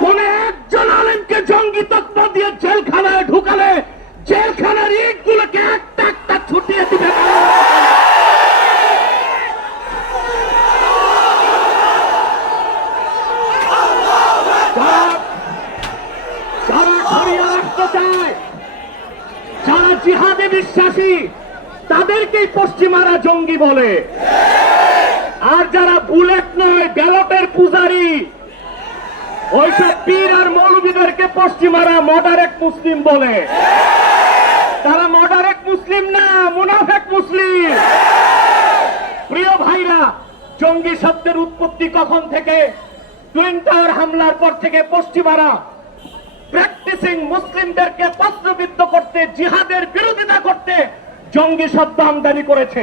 কোন একজন আলেমকে জঙ্গি তত্ত্ব দিয়ে জেলখানায় ঢুকালে জেলখানার ইট গুলোকে একটা একটা ছুটিয়ে দিবে। যারা জিহাদে বিশ্বাসী, তাদেরকেই পশ্চিমারা জঙ্গি বলে। আর যারা ওইসব পীর আর মৌলবীদেরকে পশ্চিমারা মডারেট মুসলিম বলে। তারা মডারেট মুসলিম না, মুনাফেক মুসলিম। প্রিয় ভাইরা, জঙ্গি শব্দের উৎপত্তি কখন থেকে? টুইন টাওয়ার হামলার পর থেকে পশ্চিমারা প্র্যাকটিসিং মুসলিমদেরকে প্রশ্নবিদ্ধ করতে, জিহাদের বিরোধিতা করতে জঙ্গি শব্দ আমদানি করেছে।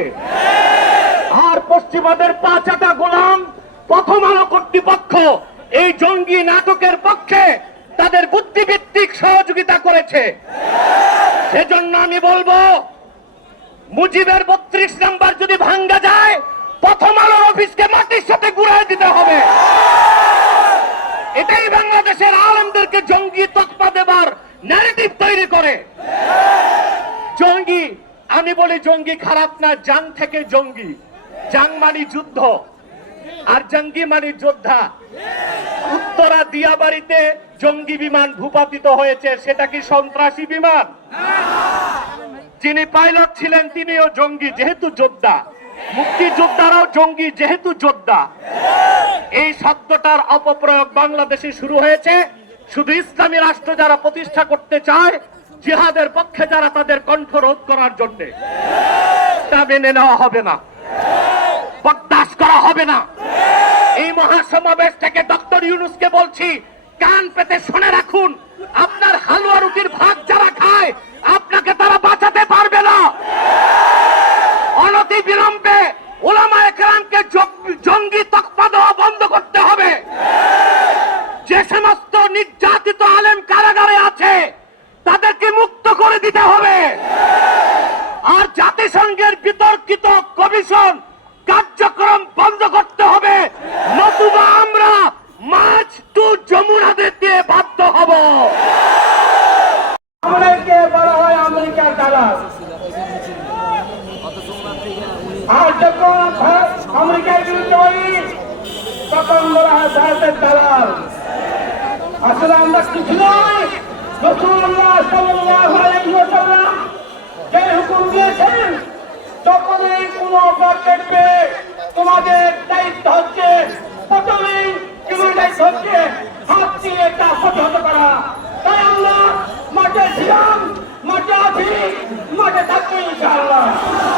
আর পশ্চিমাদের পাঁচাটা গোলাম প্রথম আলো কর্তৃপক্ষ এই জঙ্গি নাটকের পক্ষে তাদের বুদ্ধিভিত্তিক সহযোগিতা করেছে। সেজন্য আমি বলব, মুজিবের বত্রিশ নাম্বার যদি ভাঙ্গা যায়, প্রথম আলোর অফিসকে মাটির সাথে গুড়ায় দিতে হবে। এটাই বাংলাদেশের আলমদেরকে জঙ্গি তকমা দেবার ন্যারেটিভ তৈরি করে। জঙ্গি, আমি বলি জঙ্গি খারাপ না, জাং থেকে জঙ্গি। জাং মানে যুদ্ধ। আর জঙ্গি মানে যোদ্ধা। উত্তরা দিয়াবাড়িতে জঙ্গি বিমান ভূপাতিত হয়েছে, সেটা কি সন্ত্রাসী বিমান? যিনি পাইলট ছিলেন, তিনিও জঙ্গি, যেহেতু যোদ্ধা। মুক্তিযোদ্ধারাও জঙ্গি, যেহেতু যোদ্ধা। এই শব্দটার অপপ্রয়োগ বাংলাদেশে শুরু হয়েছে। শুধু ইসলামী রাষ্ট্র যারা প্রতিষ্ঠা করতে চায়, জিহাদের পক্ষে যারা তাদের কণ্ঠ রোধ করার জন্য। তা মেনে নেওয়া হবে না। বরদাস্ত করা হবে না। এই মহাসমাবেশ থেকে ডক্টর ইউনুসকে বলছি, কান পেতে শুনে রাখুন, আপনার হালুয়া রুটির ভাগ যারা খায়, আপনাকে তারা বাঁচাতে পারবে না। অনতি বিলম্বে ওলামা একরামকে জঙ্গি- জঙ্গি তকমা দেওয়া বন্ধ করতে হবে। যে সমস্ত নির্যাতিত আলেম কারাগারে আছে, তাদেরকে মুক্ত করে দিতে হবে। আর জাতিসংঘের বিতর্কিত কমিশন কার্যক্রম বন্ধ করতে হবে নতুবা আমরা মাছ টু যমুনাদের দিয়ে বাধ্য হব। আমাদেরকে বলা হয় আমেরিকার দালাল। আর যখন আমেরিকার বিরুদ্ধে বলি, তখন বলা হয় ভারতের দালাল। আসলে আমরা কিছু নয়। রসুল্লাহ সাল্লাল্লাহু আলাইহি ওয়াসাল্লাম যে হুকুম দিয়েছেন যখনই কোনো তোমাদের দায়িত্ব হচ্ছে মাঠে থাকব ইনশাআল্লাহ।